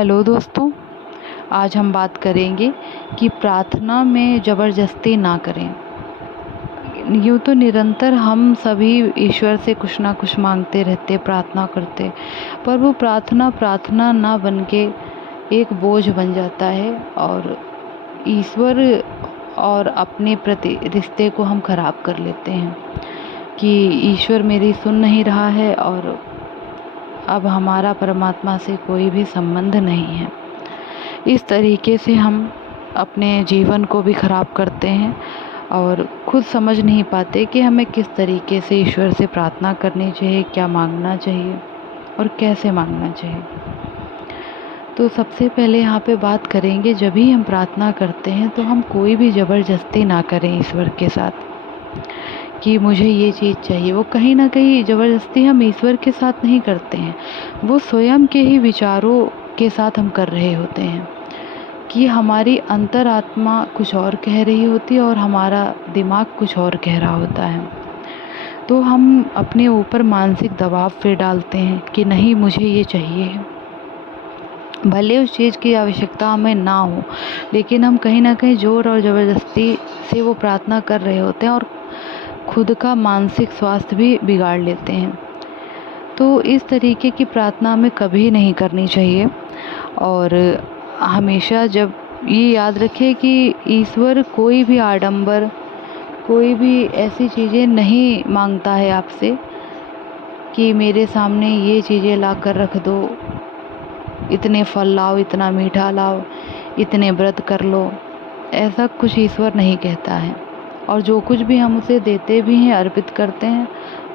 Hello दोस्तों, आज हम बात करेंगे कि प्रार्थना में ज़बरदस्ती ना करें। यूँ तो निरंतर हम सभी ईश्वर से कुछ ना कुछ मांगते रहते, प्रार्थना करते, पर वो प्रार्थना ना बन के एक बोझ बन जाता है और ईश्वर और अपने प्रति रिश्ते को हम खराब कर लेते हैं कि ईश्वर मेरी सुन नहीं रहा है और अब हमारा परमात्मा से कोई भी संबंध नहीं है। इस तरीके से हम अपने जीवन को भी खराब करते हैं और खुद समझ नहीं पाते कि हमें किस तरीके से ईश्वर से प्रार्थना करनी चाहिए, क्या मांगना चाहिए और कैसे मांगना चाहिए। तो सबसे पहले यहाँ पे बात करेंगे, जब भी हम प्रार्थना करते हैं तो हम कोई भी ज़बरदस्ती ना करें ईश्वर के साथ कि मुझे ये चीज़ चाहिए। वो कहीं ना कहीं ज़बरदस्ती हम ईश्वर के साथ नहीं करते हैं, वो स्वयं के ही विचारों के साथ हम कर रहे होते हैं कि हमारी अंतरात्मा कुछ और कह रही होती है और हमारा दिमाग कुछ और कह रहा होता है। तो हम अपने ऊपर मानसिक दबाव फिर डालते हैं कि नहीं, मुझे ये चाहिए, भले उस चीज़ की आवश्यकता हमें ना हो, लेकिन हम कहीं ना कहीं ज़ोर और ज़बरदस्ती से वो प्रार्थना कर रहे होते हैं और खुद का मानसिक स्वास्थ्य भी बिगाड़ लेते हैं। तो इस तरीके की प्रार्थना हमें कभी नहीं करनी चाहिए और हमेशा जब ये याद रखें कि ईश्वर कोई भी आडंबर, कोई भी ऐसी चीज़ें नहीं मांगता है आपसे कि मेरे सामने ये चीज़ें ला कर रख दो, इतने फल लाओ, इतना मीठा लाओ, इतने व्रत कर लो। ऐसा कुछ ईश्वर नहीं कहता है और जो कुछ भी हम उसे देते भी हैं, अर्पित करते हैं,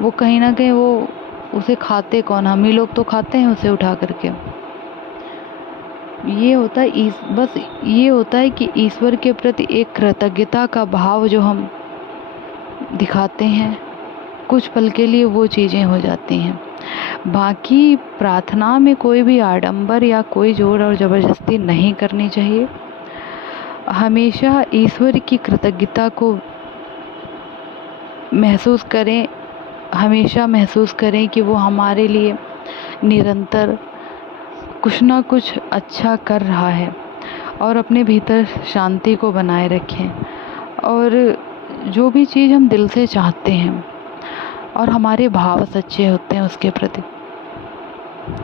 वो कहीं ना कहीं वो उसे खाते कौन, हम ही लोग तो खाते हैं उसे उठा करके। ये होता है बस ये होता है कि ईश्वर के प्रति एक कृतज्ञता का भाव जो हम दिखाते हैं, कुछ पल के लिए वो चीज़ें हो जाती हैं। बाकी प्रार्थना में कोई भी आडंबर या कोई जोर और ज़बरदस्ती नहीं करनी चाहिए। हमेशा ईश्वर की कृतज्ञता को महसूस करें, हमेशा महसूस करें कि वो हमारे लिए निरंतर कुछ ना कुछ अच्छा कर रहा है और अपने भीतर शांति को बनाए रखें। और जो भी चीज़ हम दिल से चाहते हैं और हमारे भाव सच्चे होते हैं उसके प्रति,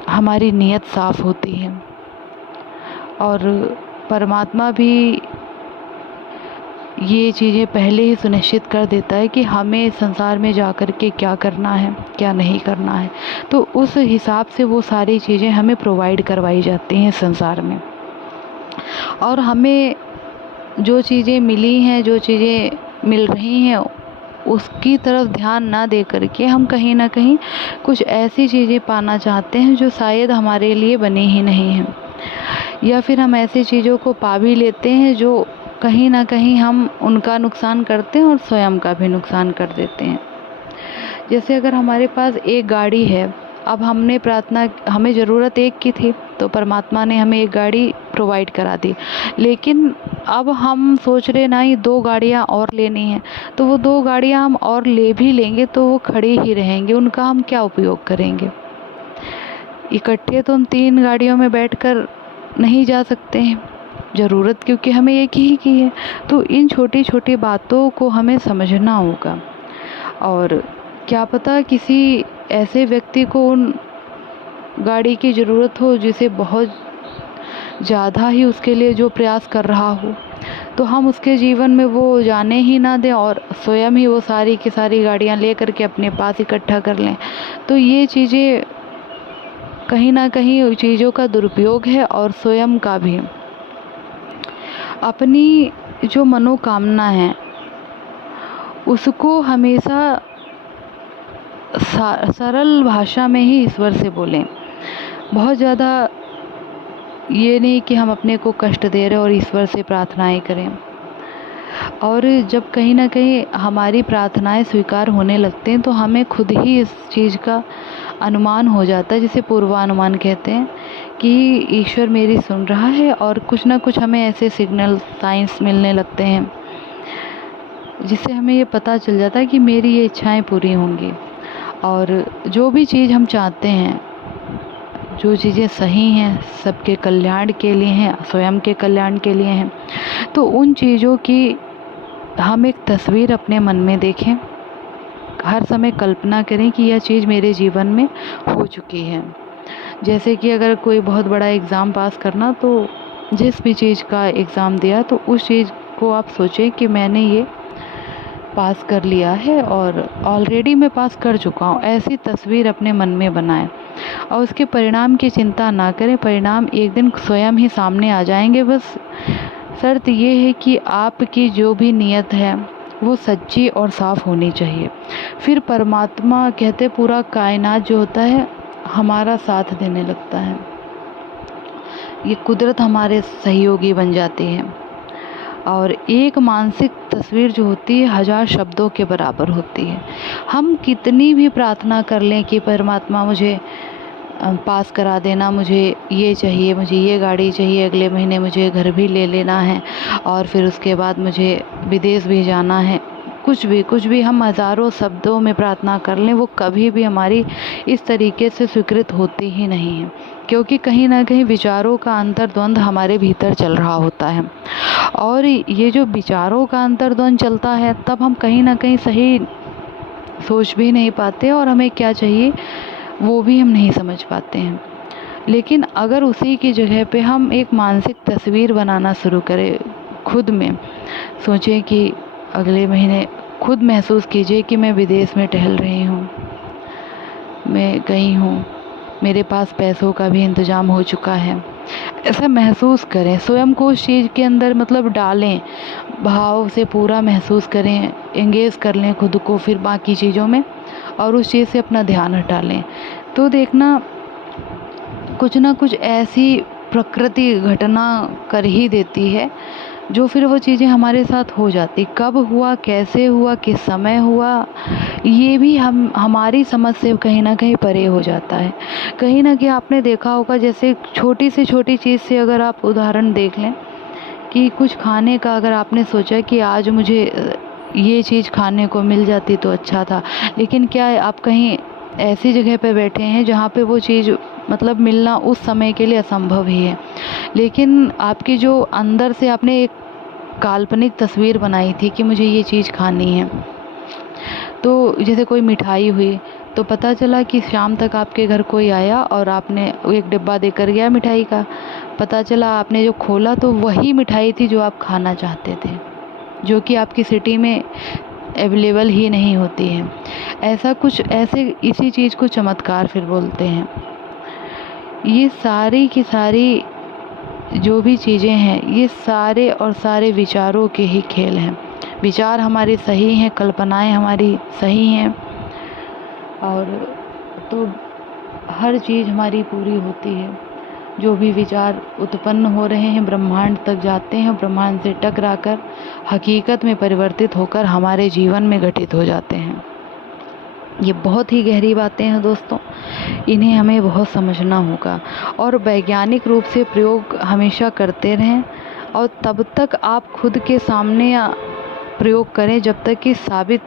हमारी नीयत साफ होती है और परमात्मा भी ये चीज़ें पहले ही सुनिश्चित कर देता है कि हमें संसार में जाकर के क्या करना है, क्या नहीं करना है। तो उस हिसाब से वो सारी चीज़ें हमें प्रोवाइड करवाई जाती हैं संसार में। और हमें जो चीज़ें मिली हैं, जो चीज़ें मिल रही हैं, उसकी तरफ ध्यान ना दे करके हम कहीं ना कहीं कुछ ऐसी चीज़ें पाना चाहते हैं जो शायद हमारे लिए बनी ही नहीं हैं, या फिर हम ऐसी चीज़ों को पा भी लेते हैं जो कहीं ना कहीं हम उनका नुकसान करते हैं और स्वयं का भी नुकसान कर देते हैं। जैसे अगर हमारे पास एक गाड़ी है, अब हमने प्रार्थना, हमें ज़रूरत एक की थी तो परमात्मा ने हमें एक गाड़ी प्रोवाइड करा दी, लेकिन अब हम सोच रहे नहीं 2 गाड़ियाँ और लेनी है, तो वो 2 गाड़ियाँ हम और ले भी लेंगे तो वो खड़ी ही रहेंगी, उनका हम क्या उपयोग करेंगे। इकट्ठे तो हम 3 गाड़ियों में बैठकर नहीं जा सकते हैं, ज़रूरत क्योंकि हमें एक ही की है। तो इन छोटी छोटी बातों को हमें समझना होगा और क्या पता किसी ऐसे व्यक्ति को उन गाड़ी की ज़रूरत हो जिसे बहुत ज़्यादा ही उसके लिए जो प्रयास कर रहा हो, तो हम उसके जीवन में वो जाने ही ना दें और स्वयं ही वो सारी की सारी गाड़ियाँ ले करके अपने पास इकट्ठा कर लें। तो ये चीज़ें कहीं ना कहीं चीज़ों का दुरुपयोग है और स्वयं का भी। अपनी जो मनोकामना है उसको हमेशा सरल भाषा में ही ईश्वर से बोलें। बहुत ज़्यादा ये नहीं कि हम अपने को कष्ट दे रहे और ईश्वर से प्रार्थनाएं करें। और जब कहीं ना कहीं हमारी प्रार्थनाएं स्वीकार होने लगते हैं तो हमें खुद ही इस चीज़ का अनुमान हो जाता है, जिसे पूर्वानुमान कहते हैं, कि ईश्वर मेरी सुन रहा है और कुछ ना कुछ हमें ऐसे सिग्नल, साइंस मिलने लगते हैं जिससे हमें ये पता चल जाता है कि मेरी ये इच्छाएं पूरी होंगी। और जो भी चीज़ हम चाहते हैं, जो चीज़ें सही हैं सबके कल्याण के लिए हैं, स्वयं के कल्याण के लिए हैं, तो उन चीज़ों की हम एक तस्वीर अपने मन में देखें, हर समय कल्पना करें कि यह चीज़ मेरे जीवन में हो चुकी है। जैसे कि अगर कोई बहुत बड़ा एग्ज़ाम पास करना, तो जिस भी चीज़ का एग्ज़ाम दिया तो उस चीज़ को आप सोचें कि मैंने ये पास कर लिया है और ऑलरेडी मैं पास कर चुका हूँ, ऐसी तस्वीर अपने मन में बनाएं और उसके परिणाम की चिंता ना करें। परिणाम एक दिन स्वयं ही सामने आ जाएंगे। बस शर्त ये है कि आपकी जो भी नीयत है वो सच्ची और साफ़ होनी चाहिए। फिर परमात्मा कहते पूरा कायनात जो होता है हमारा साथ देने लगता है। ये कुदरत हमारे सहयोगी बन जाती है और एक मानसिक तस्वीर जो होती है 1000 शब्दों के बराबर होती है। हम कितनी भी प्रार्थना कर लें कि परमात्मा मुझे पास करा देना, मुझे ये चाहिए, मुझे ये गाड़ी चाहिए, अगले महीने मुझे घर भी ले लेना है और फिर उसके बाद मुझे विदेश भी जाना है, कुछ भी हम हज़ारों शब्दों में प्रार्थना कर लें, वो कभी भी हमारी इस तरीके से स्वीकृत होती ही नहीं है, क्योंकि कहीं ना कहीं विचारों का अंतर्द्वंद हमारे भीतर चल रहा होता है। और ये जो विचारों का अंतर्द्वंद चलता है तब हम कहीं ना कहीं सही सोच भी नहीं पाते और हमें क्या चाहिए वो भी हम नहीं समझ पाते हैं। लेकिन अगर उसी की जगह पे हम एक मानसिक तस्वीर बनाना शुरू करें, खुद में सोचें कि अगले महीने, खुद महसूस कीजिए कि मैं विदेश में टहल रही हूँ, मैं गई हूँ, मेरे पास पैसों का भी इंतज़ाम हो चुका है। ऐसा महसूस करें, स्वयं को उस चीज़ के अंदर मतलब डालें, भाव से पूरा महसूस करें, एंगेज कर लें खुद को फिर बाकी चीज़ों में और उस चीज़ से अपना ध्यान हटा लें। तो देखना कुछ ना कुछ ऐसी प्रकृति घटना कर ही देती है जो फिर वो चीज़ें हमारे साथ हो जाती। कब हुआ, कैसे हुआ, किस समय हुआ, ये भी हमारी समझ से कहीं ना कहीं परे हो जाता है। कहीं ना कहीं आपने देखा होगा, जैसे छोटी से छोटी चीज़ से अगर आप उदाहरण देख लें कि कुछ खाने का अगर आपने सोचा कि आज मुझे ये चीज़ खाने को मिल जाती तो अच्छा था, लेकिन क्या आप कहीं ऐसी जगह पे बैठे हैं जहाँ पे वो चीज़ मतलब मिलना उस समय के लिए असंभव ही है, लेकिन आपकी जो अंदर से आपने एक काल्पनिक तस्वीर बनाई थी कि मुझे ये चीज़ खानी है। तो जैसे कोई मिठाई हुई तो पता चला कि शाम तक आपके घर कोई आया और आपने एक डिब्बा देकर गया मिठाई का, पता चला आपने जो खोला तो वही मिठाई थी जो आप खाना चाहते थे, जो कि आपकी सिटी में अवेलेबल ही नहीं होती है। ऐसा कुछ, ऐसे इसी चीज़ को चमत्कार फिर बोलते हैं। ये सारी की सारी जो भी चीज़ें हैं ये सारे और सारे विचारों के ही खेल हैं। विचार हमारे सही हैं, कल्पनाएं हमारी सही हैं और तो हर चीज़ हमारी पूरी होती है। जो भी विचार उत्पन्न हो रहे हैं ब्रह्मांड तक जाते हैं, ब्रह्मांड से टकराकर हकीकत में परिवर्तित होकर हमारे जीवन में घटित हो जाते हैं। ये बहुत ही गहरी बातें हैं दोस्तों, इन्हें हमें बहुत समझना होगा और वैज्ञानिक रूप से प्रयोग हमेशा करते रहें और तब तक आप खुद के सामने प्रयोग करें जब तक कि साबित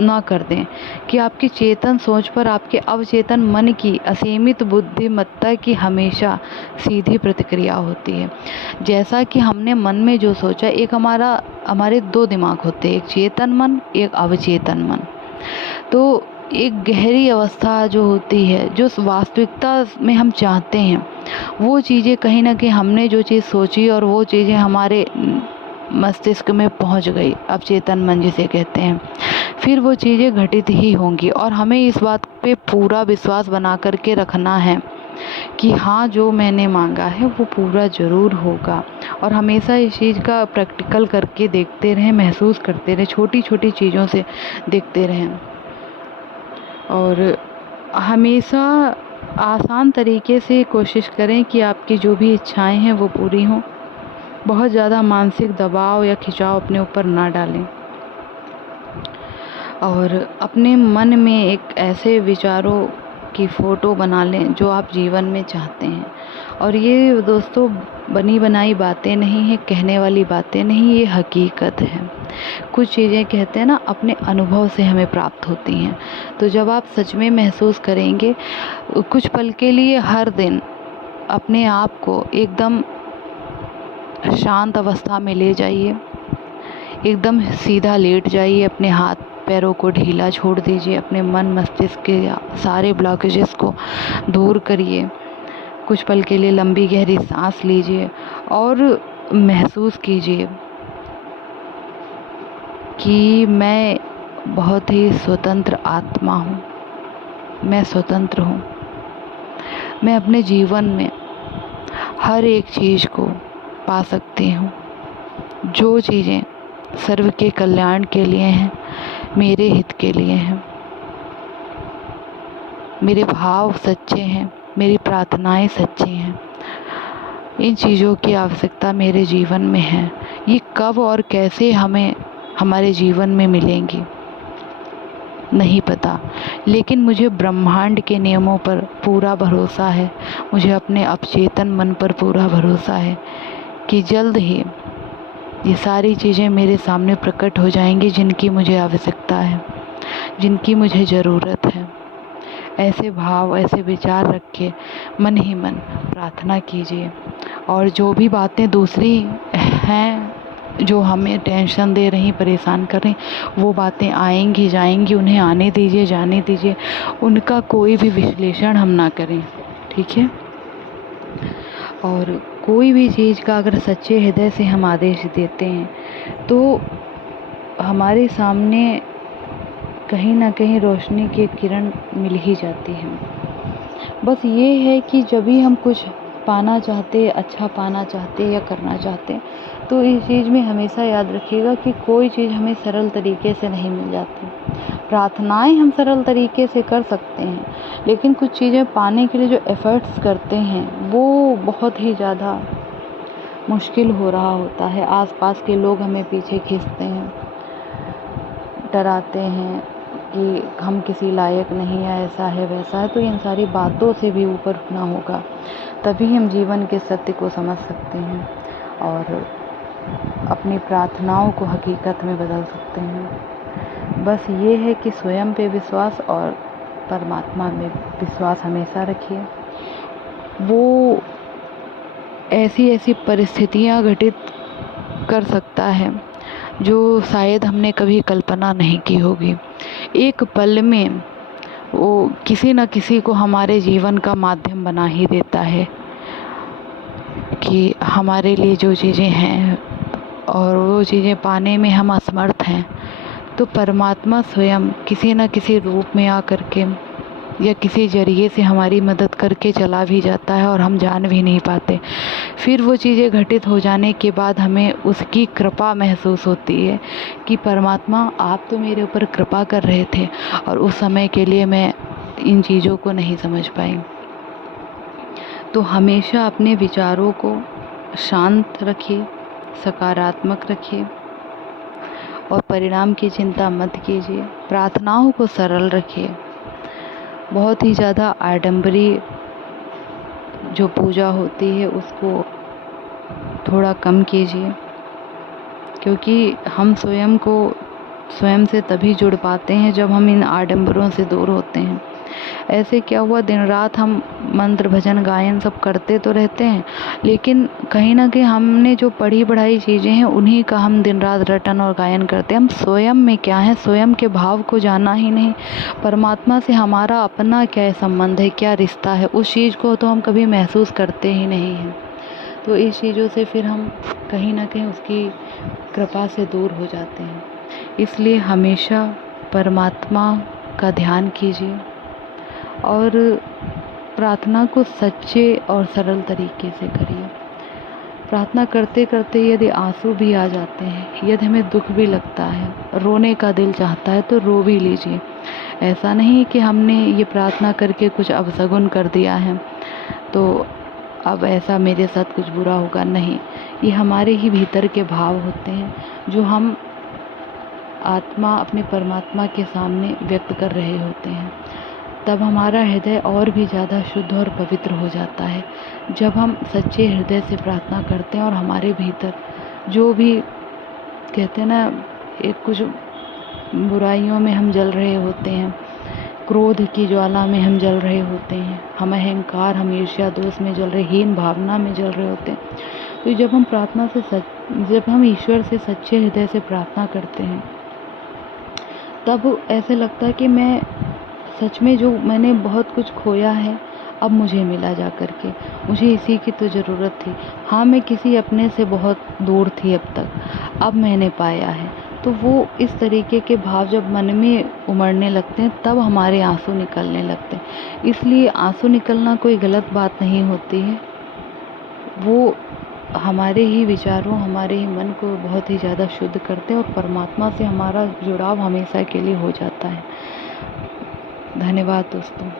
ना कर दें कि आपकी चेतन सोच पर आपके अवचेतन मन की असीमित बुद्धिमत्ता की हमेशा सीधी प्रतिक्रिया होती है। जैसा कि हमने मन में जो सोचा, एक हमारे 2 दिमाग होते हैं, एक चेतन मन, एक अवचेतन मन। तो एक गहरी अवस्था जो होती है, जो वास्तविकता में हम चाहते हैं, वो चीज़ें कहीं ना कहीं हमने जो चीज़ सोची और वो चीज़ें हमारे मस्तिष्क में पहुंच गई, अवचेतन मन जिसे कहते हैं, फिर वो चीज़ें घटित ही होंगी। और हमें इस बात पे पूरा विश्वास बना करके रखना है कि हाँ, जो मैंने मांगा है वो पूरा ज़रूर होगा। और हमेशा इस चीज़ का प्रैक्टिकल करके देखते रहें, महसूस करते रहें, छोटी छोटी चीज़ों से देखते रहें और हमेशा आसान तरीके से कोशिश करें कि आपकी जो भी इच्छाएं हैं वो पूरी हों। बहुत ज़्यादा मानसिक दबाव या खिंचाव अपने ऊपर ना डालें और अपने मन में एक ऐसे विचारों की फ़ोटो बना लें जो आप जीवन में चाहते हैं। और ये दोस्तों बनी बनाई बातें नहीं हैं, कहने वाली बातें नहीं, ये हकीकत है। कुछ चीज़ें कहते हैं ना अपने अनुभव से हमें प्राप्त होती हैं। तो जब आप सच में महसूस करेंगे, कुछ पल के लिए हर दिन अपने आप को एकदम शांत अवस्था में ले जाइए, एकदम सीधा लेट जाइए, अपने हाथ पैरों को ढीला छोड़ दीजिए, अपने मन मस्तिष्क के सारे ब्लॉकेजेस को दूर करिए। कुछ पल के लिए लंबी गहरी सांस लीजिए और महसूस कीजिए कि मैं बहुत ही स्वतंत्र आत्मा हूँ, मैं स्वतंत्र हूँ। मैं अपने जीवन में हर एक चीज़ को पा सकती हूँ। जो चीज़ें सर्व के कल्याण के लिए हैं, मेरे हित के लिए हैं। मेरे भाव सच्चे हैं, मेरी प्रार्थनाएं सच्ची हैं। इन चीज़ों की आवश्यकता मेरे जीवन में है। ये कब और कैसे हमें हमारे जीवन में मिलेंगी नहीं पता, लेकिन मुझे ब्रह्मांड के नियमों पर पूरा भरोसा है। मुझे अपने अवचेतन मन पर पूरा भरोसा है कि जल्द ही ये सारी चीज़ें मेरे सामने प्रकट हो जाएंगी जिनकी मुझे आवश्यकता है, जिनकी मुझे ज़रूरत है। ऐसे भाव, ऐसे विचार रख के मन ही मन प्रार्थना कीजिए। और जो भी बातें दूसरी हैं जो हमें टेंशन दे रही, परेशान कर रही, वो बातें आएंगी जाएंगी, उन्हें आने दीजिए, जाने दीजिए। उनका कोई भी विश्लेषण हम ना करें, ठीक है। और कोई भी चीज़ का अगर सच्चे हृदय से हम आदेश देते हैं तो हमारे सामने कहीं ना कहीं रोशनी की किरण मिल ही जाती है। बस ये है कि जब भी हम कुछ पाना चाहते, अच्छा पाना चाहते या करना चाहते, तो इस चीज़ में हमेशा याद रखिएगा कि कोई चीज़ हमें सरल तरीके से नहीं मिल जाती। प्रार्थनाएं हम सरल तरीके से कर सकते हैं, लेकिन कुछ चीज़ें पाने के लिए जो एफ़र्ट्स करते हैं वो बहुत ही ज़्यादा मुश्किल हो रहा होता है। आसपास के लोग हमें पीछे खींचते हैं, डराते हैं कि हम किसी लायक नहीं है, ऐसा है वैसा है। तो इन सारी बातों से भी ऊपर उठना होगा, तभी हम जीवन के सत्य को समझ सकते हैं और अपनी प्रार्थनाओं को हकीकत में बदल सकते हैं। बस ये है कि स्वयं पे विश्वास और परमात्मा में विश्वास हमेशा रखिए। वो ऐसी ऐसी परिस्थितियाँ घटित कर सकता है जो शायद हमने कभी कल्पना नहीं की होगी। एक पल में वो किसी न किसी को हमारे जीवन का माध्यम बना ही देता है कि हमारे लिए जो चीज़ें हैं और वो चीज़ें पाने में हम असमर्थ हैं, तो परमात्मा स्वयं किसी न किसी रूप में आकर के या किसी जरिए से हमारी मदद करके चला भी जाता है और हम जान भी नहीं पाते। फिर वो चीज़ें घटित हो जाने के बाद हमें उसकी कृपा महसूस होती है कि परमात्मा आप तो मेरे ऊपर कृपा कर रहे थे और उस समय के लिए मैं इन चीज़ों को नहीं समझ पाई। तो हमेशा अपने विचारों को शांत रखिए, सकारात्मक रखिए और परिणाम की चिंता मत कीजिए। प्रार्थनाओं को सरल रखिए। बहुत ही ज़्यादा आडंबरी जो पूजा होती है उसको थोड़ा कम कीजिए, क्योंकि हम स्वयं को स्वयं से तभी जुड़ पाते हैं जब हम इन आडंबरों से दूर होते हैं। ऐसे क्या हुआ, दिन रात हम मंत्र भजन गायन सब करते तो रहते हैं, लेकिन कहीं ना कहीं हमने जो पढ़ी पढ़ाई चीज़ें हैं उन्हीं का हम दिन रात रटन और गायन करते हैं। हम स्वयं में क्या है, स्वयं के भाव को जाना ही नहीं। परमात्मा से हमारा अपना क्या संबंध है, क्या रिश्ता है, उस चीज़ को तो हम कभी महसूस करते ही नहीं हैं। तो इस चीज़ों से फिर हम कहीं ना कहीं उसकी कृपा से दूर हो जाते हैं। इसलिए हमेशा परमात्मा का ध्यान कीजिए और प्रार्थना को सच्चे और सरल तरीके से करिए। प्रार्थना करते करते यदि आंसू भी आ जाते हैं, यदि हमें दुख भी लगता है, रोने का दिल चाहता है तो रो भी लीजिए। ऐसा नहीं कि हमने ये प्रार्थना करके कुछ अपशगुन कर दिया है तो अब ऐसा मेरे साथ कुछ बुरा होगा, नहीं। ये हमारे ही भीतर के भाव होते हैं जो हम आत्मा अपने परमात्मा के सामने व्यक्त कर रहे होते हैं। तब हमारा हृदय और भी ज़्यादा शुद्ध और पवित्र हो जाता है जब हम सच्चे हृदय से प्रार्थना करते हैं और हमारे भीतर जो भी कहते हैं ना एक कुछ बुराइयों में हम जल रहे होते हैं, क्रोध की ज्वाला में हम जल रहे होते हैं, हम अहंकार, हम ईर्ष्या दोष में जल रहे, हीन भावना में जल रहे होते हैं। तो जब हम ईश्वर से सच्चे हृदय से प्रार्थना करते हैं, तब ऐसे लगता है कि मैं सच में जो मैंने बहुत कुछ खोया है अब मुझे मिला जा कर के, मुझे इसी की तो ज़रूरत थी। हाँ, मैं किसी अपने से बहुत दूर थी अब तक, अब मैंने पाया है। तो वो इस तरीके के भाव जब मन में उमड़ने लगते हैं तब हमारे आंसू निकलने लगते हैं। इसलिए आंसू निकलना कोई गलत बात नहीं होती है, वो हमारे ही विचारों, हमारे ही मन को बहुत ही ज़्यादा शुद्ध करते हैं और परमात्मा से हमारा जुड़ाव हमेशा के लिए हो जाता है। धन्यवाद दोस्तों।